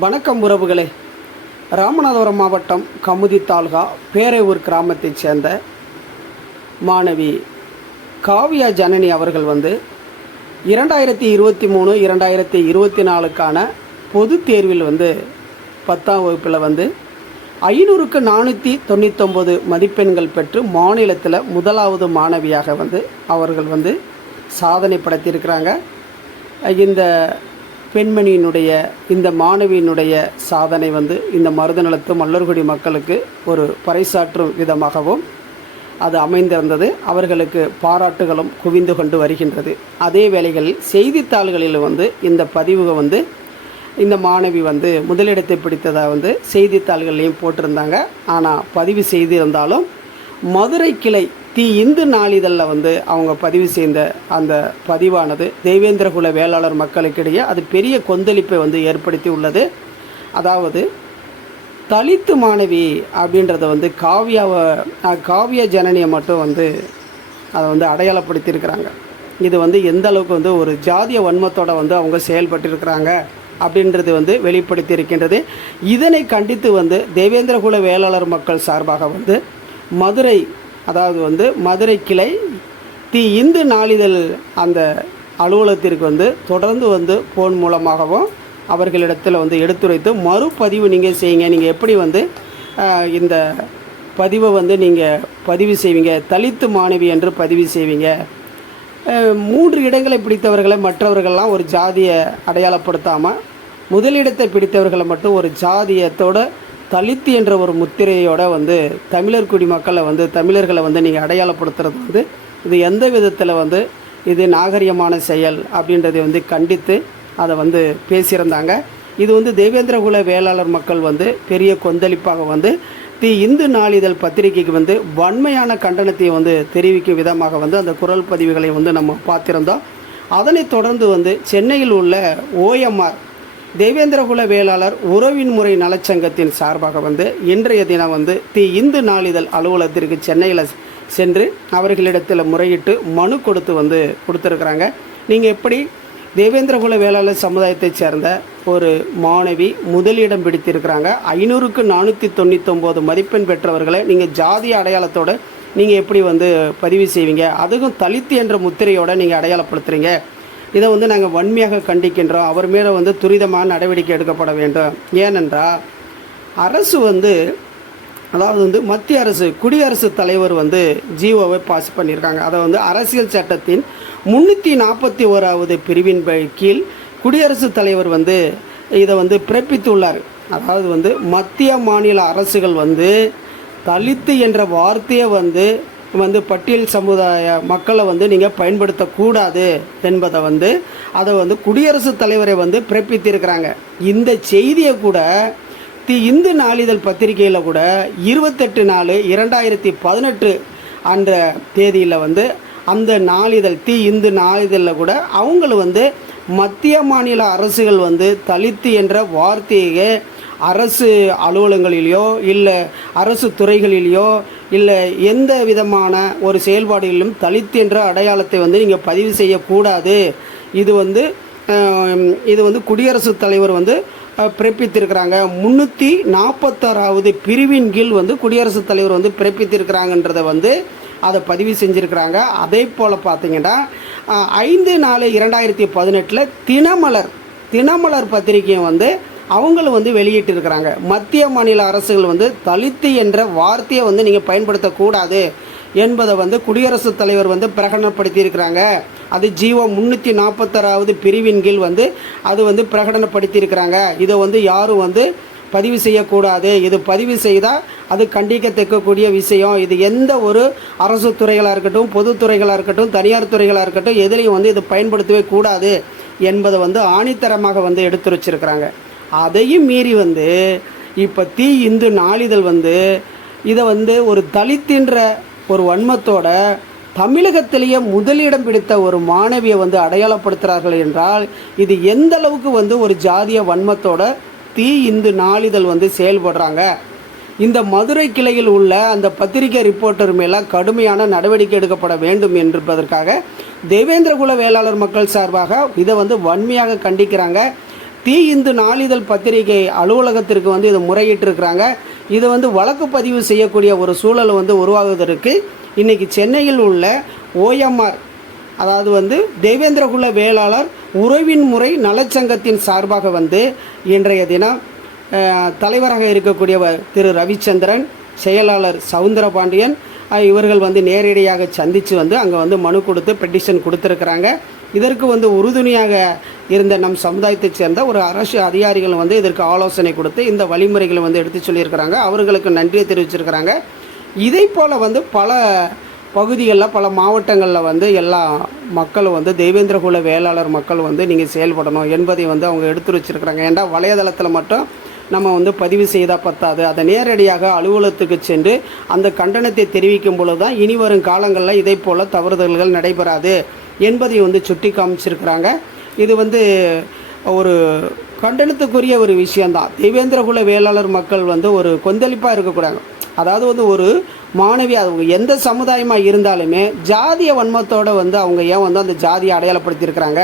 வணக்கம் உறவுகளே. ராமநாதபுரம் மாவட்டம் கமுதி தாலுகா பேரையூர் கிராமத்தைச் சேர்ந்த மாணவி காவியா ஜனனி அவர்கள் வந்து இரண்டாயிரத்தி இருபத்தி மூணு இரண்டாயிரத்தி இருபத்தி நாலுக்கான பொதுத் தேர்வில் வந்து பத்தாம் வகுப்பில் வந்து ஐநூறுக்கு நானூற்றி தொண்ணூத்தொம்பது மதிப்பெண்கள் பெற்று மாநிலத்தில் முதலாவது மாணவியாக வந்து அவர்கள் வந்து சாதனை படைத்திருக்கிறாங்க. இந்த பெண்மணியினுடைய இந்த மாணவியினுடைய சாதனை வந்து இந்த மருதநலத்து மல்லர்குடி மக்களுக்கு ஒரு பறைசாற்றும் விதமாகவும் அது அமைந்திருந்தது. அவர்களுக்கு பாராட்டுகளும் குவிந்து கொண்டு வருகின்றது. அதே வேளைகளில் செய்தித்தாள்களில் வந்து இந்த பதிவு வந்து இந்த மாணவி வந்து முதலிடத்தை பிடித்ததாக வந்து செய்தித்தாள்கள்லையும் போட்டிருந்தாங்க. ஆனால் பதிவு செய்திருந்தாலும் மதுரை கிளை தி இந்து நாளிதழில் வந்து அவங்க பதிவு செய்த அந்த பதிவானது தெய்வேந்திரகுல வேளாளர் மக்களுக்கிடையே அது பெரிய கொந்தளிப்பை வந்து ஏற்படுத்தி உள்ளது. அதாவது தலித்து மாணவி அப்படின்றத வந்து காவியாவை காவிய ஜனனியை மட்டும் வந்து அதை வந்து அடையாளப்படுத்தியிருக்கிறாங்க. இது வந்து எந்த அளவுக்கு வந்து ஒரு ஜாதிய வன்மத்தோட வந்து அவங்க செயல்பட்டிருக்கிறாங்க அப்படின்றது வந்து வெளிப்படுத்தி இருக்கின்றது இதனை கண்டித்து வந்து தேவேந்திரகுல வேளாளர் மக்கள் சார்பாக வந்து மதுரை அதாவது வந்து மதுரை கிளை தி இந்து நாளிதழ் அந்த அலுவலகத்திற்கு வந்து தொடர்ந்து வந்து ஃபோன் மூலமாகவும் அவர்களிடத்தில் வந்து எடுத்துரைத்து மறுபதிவு நீங்கள் செய்யுங்க. நீங்கள் எப்படி வந்து இந்த பதிவை வந்து நீங்கள் பதிவு செய்வீங்க? தலித்து மாணவி என்று பதிவு செய்வீங்க. மூன்று இடங்களை பிடித்தவர்களை மற்றவர்கள்லாம் ஒரு ஜாதியை அடையாளப்படுத்தாமல் முதலிடத்தை பிடித்தவர்களை மட்டும் ஒரு ஜாதியத்தோடு தலித்து என்ற ஒரு முத்திரையோட வந்து தமிழர் குடிமக்களை வந்து தமிழர்களை வந்து நீங்கள் அடையாளப்படுத்துறது வந்து இது எந்த விதத்தில் வந்து இது நாகரிகமான செயல் அப்படின்றதை வந்து கண்டித்து அதை வந்து பேசியிருந்தாங்க. இது வந்து தேவேந்திரகுல வேளாளர் மக்கள் வந்து பெரிய கொந்தளிப்பாக வந்து தி இந்து நாளிதழ் பத்திரிகைக்கு வந்து வன்மையான கண்டனத்தை வந்து தெரிவிக்கும் விதமாக வந்து அந்த குரல் பதிவுகளை வந்து நம்ம பார்த்திருந்தோம். அதனைத் தொடர்ந்து வந்து சென்னையில் உள்ள ஓஎம்ஆர் தேவேந்திரகுல வேளாளர் உறவின் முறை நலச்சங்கத்தின் சார்பாக வந்து இன்றைய தினம் வந்து தி இந்து நாளிதழ் அலுவலகத்திற்கு சென்னையில் சென்று அவர்களிடத்தில் முறையிட்டு மனு கொடுத்து வந்து கொடுத்துருக்குறாங்க. நீங்கள் எப்படி தேவேந்திரகுல வேளாளர் சமுதாயத்தைச் சேர்ந்த ஒரு மாணவி முதலிடம் பிடித்திருக்கிறாங்க. ஐநூறுக்கு நானூற்றி தொண்ணூத்தொம்போது மதிப்பெண் பெற்றவர்களை நீங்கள் ஜாதி அடையாளத்தோடு நீங்கள் எப்படி வந்து பதிவு செய்வீங்க? அதுவும் தலித்து என்ற முத்திரையோடு நீங்கள் அடையாளப்படுத்துறீங்க. இதை வந்து நாங்கள் வன்மையாக கண்டிக்கின்றோம். அவர் மேலே வந்து துரிதமான நடவடிக்கை எடுக்கப்பட வேண்டும். ஏனென்றால் அரசு வந்து அதாவது வந்து மத்திய அரசு குடியரசுத் தலைவர் வந்து ஜிஓவை பாஸ் பண்ணியிருக்காங்க. அதை வந்து அரசியல் சட்டத்தின் முன்னூற்றி நாற்பத்தி ஓராவது பிரிவின் கீழ் குடியரசுத் தலைவர் வந்து இதை வந்து பிறப்பித்துள்ளார். அதாவது வந்து மத்திய மாநில அரசுகள் வந்து தலித்து என்ற வார்த்தையை வந்து வந்து பட்டியல் சமுதாய மக்களை வந்து நீங்கள் பயன்படுத்தக்கூடாது என்பதை வந்து அதை வந்து குடியரசுத் தலைவரை வந்து பிறப்பித்திருக்கிறாங்க. இந்த செய்தியை கூட தி இந்து நாளிதழ் பத்திரிகையில் கூட இருபத்தெட்டு நாலு இரண்டாயிரத்தி பதினெட்டு அன்ற தேதியில் வந்து அந்த நாளிதழ் தி இந்து நாளிதழில் கூட அவங்களும் வந்து மத்திய மாநில அரசுகள் வந்து தலித்து என்ற வார்த்தையை அரசு அலுவலகங்களிலேயோ இல்லை அரசு துறைகளிலேயோ இல்லை எந்த விதமான ஒரு செயல்பாடுகளிலும் தலித் என்ற அடையாளத்தை வந்து நீங்கள் பதிவு செய்யக்கூடாது. இது வந்து இது வந்து குடியரசுத் தலைவர் வந்து பிறப்பித்திருக்கிறாங்க. முந்நூற்றி நாற்பத்தாறாவது பிரிவின் கீழ் வந்து குடியரசுத் தலைவர் வந்து பிறப்பித்திருக்கிறாங்கன்றதை வந்து அதை பதிவு செஞ்சுருக்கிறாங்க. அதே போல் பார்த்தீங்கன்னா ஐந்து நாலு இரண்டாயிரத்தி பதினெட்டில் தினமலர் தினமலர் பத்திரிகையை வந்து அவங்களும் வந்து வெளியிட்டிருக்கிறாங்க மத்திய மாநில அரசுகள் வந்து தலித்து என்ற வார்த்தையை வந்து நீங்கள் பயன்படுத்தக்கூடாது என்பதை வந்து குடியரசுத் தலைவர் வந்து பிரகடனப்படுத்தியிருக்கிறாங்க அது ஜீவோ முந்நூற்றி நாற்பத்தாறாவது பிரிவின் கீழ் வந்து அது வந்து பிரகடனப்படுத்தியிருக்கிறாங்க இதை வந்து யாரும் வந்து பதிவு செய்யக்கூடாது. இது பதிவு செய்தால் அது கண்டிக்கத்தக்கக்கூடிய விஷயம். இது எந்த ஒரு அரசு துறைகளாக இருக்கட்டும் பொதுத்துறைகளாக இருக்கட்டும் தனியார் துறைகளாக இருக்கட்டும் எதுலேயும் வந்து இது பயன்படுத்தவே கூடாது என்பதை வந்து ஆணித்தரமாக வந்து எடுத்து வச்சுருக்கிறாங்க அதையும் மீறி வந்து இப்போ தீ இந்து நாளிதழ் வந்து இதை வந்து ஒரு தலித்தின்ற ஒரு வன்மத்தோட தமிழகத்திலேயே முதலிடம் பிடித்த ஒரு மாணவியை வந்து அடையாளப்படுத்துகிறார்கள் என்றால் இது எந்த அளவுக்கு வந்து ஒரு ஜாதிய வன்மத்தோட தீ இந்து நாளிதழ் வந்து செயல்படுறாங்க? இந்த மதுரை கிளையில் உள்ள அந்த பத்திரிகை ரிப்போர்ட்டர் மேலே கடுமையான நடவடிக்கை எடுக்கப்பட வேண்டும் என்பதற்காக தேவேந்திரகுல வேளாளர் மக்கள் சார்பாக இதை வந்து வன்மையாக கண்டிக்கிறாங்க. தீ இந்து நாளிதழ் பத்திரிகை அலுவலகத்திற்கு வந்து இது முறையிட்டிருக்கிறாங்க. இது வந்து வழக்கு பதிவு செய்யக்கூடிய ஒரு சூழல் வந்து உருவாகுவதற்கு இன்றைக்கி சென்னையில் உள்ள ஓஎம்ஆர் அதாவது வந்து தேவேந்திரகுல வேளாளர் உறவின் முறை நலச்சங்கத்தின் சார்பாக வந்து இன்றைய தினம் தலைவராக இருக்கக்கூடியவர் திரு ரவிச்சந்திரன் செயலாளர் சவுந்தரபாண்டியன் இவர்கள் வந்து நேரடியாக சந்தித்து வந்து அங்கே வந்து மனு கொடுத்து பெட்டிஷன் கொடுத்துருக்குறாங்க. இதற்கு வந்து உறுதுணையாக இருந்த நம் சமுதாயத்தைச் சேர்ந்த ஒரு அரசு அதிகாரிகள் வந்து இதற்கு ஆலோசனை கொடுத்து இந்த வழிமுறைகளை வந்து எடுத்து சொல்லியிருக்கிறாங்க. அவர்களுக்கு நன்றியை தெரிவிச்சிருக்கிறாங்க. இதை போல் வந்து பல பகுதிகளில் பல மாவட்டங்களில் வந்து எல்லா மக்களும் வந்து தெய்வேந்திரகுல வேளாளர் மக்கள் வந்து நீங்கள் செயல்படணும் என்பதை வந்து அவங்க எடுத்து வச்சிருக்கிறாங்க ஏன்டா வலைதளத்தில் மட்டும் நம்ம வந்து பதிவு செய்தால் பத்தாது. அதை நேரடியாக அலுவலகத்துக்கு சென்று அந்த கண்டனத்தை தெரிவிக்கும் பொழுது தான் இனி வரும் காலங்களில் இதை போல் தவறுதல்கள் நடைபெறாது. என்பதை வந்து சுட்டி காமிச்சிருக்கிறாங்க. இது வந்து ஒரு கண்டனத்துக்குரிய ஒரு விஷயந்தான் தேவேந்திரகுல வேளாளர் மக்கள் வந்து ஒரு கொந்தளிப்பாக இருக்கக்கூடாது. அதாவது வந்து ஒரு மாணவி அவங்க எந்த சமுதாயமாக இருந்தாலுமே ஜாதிய வன்மத்தோடு வந்து அவங்க ஏன் வந்து அந்த ஜாதியை அடையாளப்படுத்தியிருக்கிறாங்க?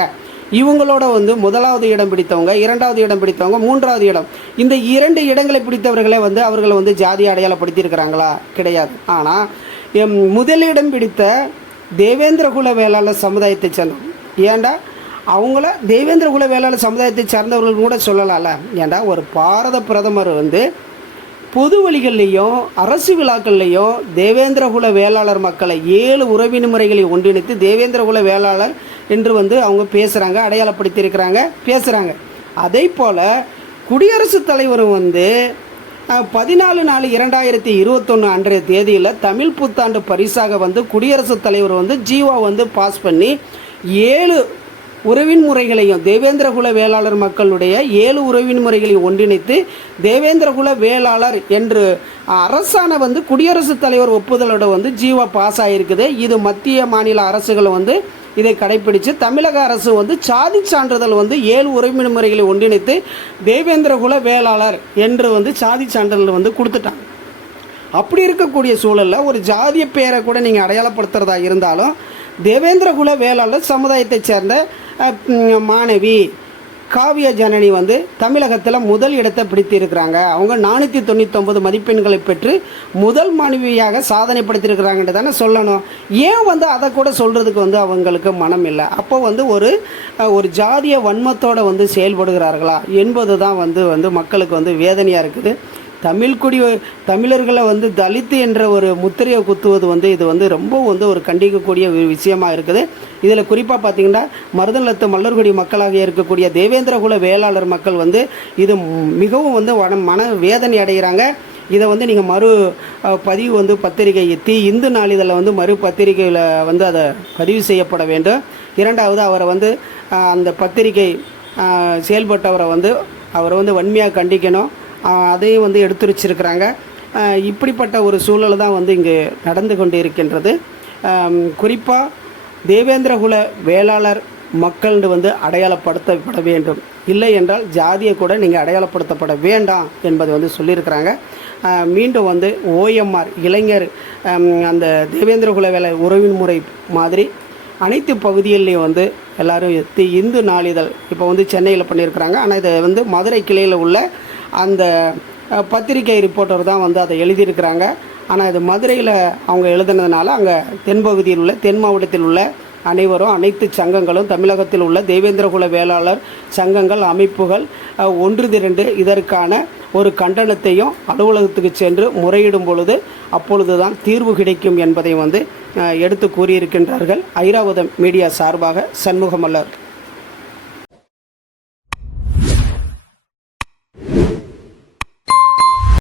இவங்களோட வந்து முதலாவது இடம் பிடித்தவங்க இரண்டாவது இடம் பிடித்தவங்க மூன்றாவது இடம். இந்த இரண்டு இடங்களை பிடித்தவர்களே வந்து அவர்களை வந்து ஜாதியை அடையாளப்படுத்தியிருக்கிறாங்களா? கிடையாது. ஆனால் எம் முதலிடம் பிடித்த தேவேந்திரகுல வேளாளர் சமுதாயத்தை சேர்ந்தவங்க ஏண்டா அவங்கள தேவேந்திரகுல வேளாளர் சமுதாயத்தை சார்ந்தவர்கள் கூட சொல்லலாம்ல. ஏன்டா? ஒரு பாரத பிரதமர் வந்து பொது வழிகள்லேயும் அரசு விழாக்கள்லேயும் தேவேந்திரகுல வேளாளர் மக்களை ஏழு உறவின் முறைகளை ஒன்றிணைத்து தேவேந்திரகுல வேளாளர் என்று வந்து அவங்க பேசுகிறாங்க அடையாளப்படுத்தியிருக்கிறாங்க பேசுகிறாங்க அதே போல் குடியரசுத் தலைவரும் வந்து பதினாலு நாலு இரண்டாயிரத்தி இருபத்தொன்று அன்றைய தேதியில் தமிழ் புத்தாண்டு பரிசாக வந்து குடியரசுத் தலைவர் வந்து ஜீவா வந்து பாஸ் பண்ணி ஏழு உறவின் முறைகளையும் தேவேந்திரகுல வேளாளர் மக்களுடைய ஏழு உறவின் முறைகளையும் ஒன்றிணைத்து தேவேந்திரகுல வேளாளர் என்று அரசான வந்து குடியரசுத் தலைவர் ஒப்புதலோட வந்து ஜீவா பாஸ் ஆகிருக்குது இது மத்திய மாநில அரசுகளை வந்து இதை கடைப்பிடித்து தமிழக அரசு வந்து சாதி சான்றிதழ் வந்து ஏழு உறவின முறைகளை ஒன்றிணைத்து தேவேந்திரகுல வேளாளர் என்று வந்து சாதி சான்றிதழ் வந்து கொடுத்துட்டாங்க. அப்படி இருக்கக்கூடிய சூழலில் ஒரு ஜாதிய பேரை கூட நீங்கள் அடையாளப்படுத்துகிறதா இருந்தாலும் தேவேந்திரகுல வேளாளர் சமுதாயத்தைச் சேர்ந்த மாணவி காவிய ஜனனி வந்து தமிழகத்தில் முதல் இடத்தை பிடித்திருக்கிறாங்க. அவங்க நானூற்றி தொண்ணூத்தொம்பது மதிப்பெண்களை பெற்று முதல் மாணவியாக சாதனை படுத்திருக்கிறாங்கன்ட்டு தானே சொல்லணும். ஏன் வந்து அதை கூட சொல்கிறதுக்கு வந்து அவங்களுக்கு மனம் இல்லை? அப்போ வந்து ஒரு ஒரு ஜாதிய வன்மத்தோடு வந்து செயல்படுகிறார்களா என்பது தான் வந்து வந்து மக்களுக்கு வந்து வேதனையாக இருக்குது. தமிழ்குடி தமிழர்களை வந்து தலித்து என்ற ஒரு முத்திரையை குத்துவது வந்து இது வந்து ரொம்ப வந்து ஒரு கண்டிக்கக்கூடிய விஷயமாக விஷயமா இருக்குது. இதில் குறிப்பாக பார்த்தீங்கன்னா மருதநிலத்து மல்லர்குடி மக்களாக இருக்கக்கூடிய தேவேந்திரகுல வேளாளர் மக்கள் வந்து இது மிகவும் வந்து வன மன வேதனை அடைகிறாங்க. இதை வந்து நீங்கள் மறு பதிவு வந்து பத்திரிகை தி இந்து நாளிதழில் வந்து மறு பத்திரிகையில் வந்து அதை பதிவு செய்யப்பட வேண்டும். இரண்டாவது அவரை வந்து அந்த பத்திரிகை செயல்பட்டவரை வந்து அவரை வந்து வன்மையாக கண்டிக்கணும். அதையும் வந்து எடுத்துரைச்சிருக்கிறாங்க. இப்படிப்பட்ட ஒரு சூழல் தான் வந்து இங்கு நடந்து கொண்டு இருக்கின்றது குறிப்பாக தேவேந்திரகுல வேளாளர் மக்கள்னு வந்து அடையாளப்படுத்தப்பட வேண்டும். இல்லை என்றால் ஜாதியை கூட நீங்கள் அடையாளப்படுத்தப்பட வேண்டாம் என்பதை வந்து சொல்லியிருக்கிறாங்க. மீண்டும் வந்து ஓஎம்ஆர் இளைஞர் அந்த தேவேந்திரகுல வேலை உறவின் முறை மாதிரி அனைத்து பகுதிகள்லையும் வந்து எல்லாரும் தி இந்து நாளிதழ் இப்போ வந்து சென்னையில் பண்ணியிருக்கிறாங்க. ஆனால் இதை வந்து மதுரை கிளையில் உள்ள அந்த பத்திரிகை ரிப்போர்ட்டர் தான் வந்து அதை எழுதியிருக்கிறாங்க. ஆனால் இது மதுரையில் அவங்க எழுதுனதுனால அங்கே தென்பகுதியில் உள்ள தென் மாவட்டத்தில் உள்ள அனைவரும் அனைத்து சங்கங்களும் தமிழகத்தில் உள்ள தேவேந்திரகுல வேளாளர் சங்கங்கள் அமைப்புகள் ஒன்று திரண்டு இதற்கான ஒரு கண்டனத்தையும் அலுவலகத்துக்கு சென்று முறையிடும் பொழுது அப்பொழுது தான் தீர்வு கிடைக்கும் என்பதை வந்து எடுத்து கூறியிருக்கின்றார்கள் ஐராவதம் மீடியா சார்பாக சண்முகமல்லர்.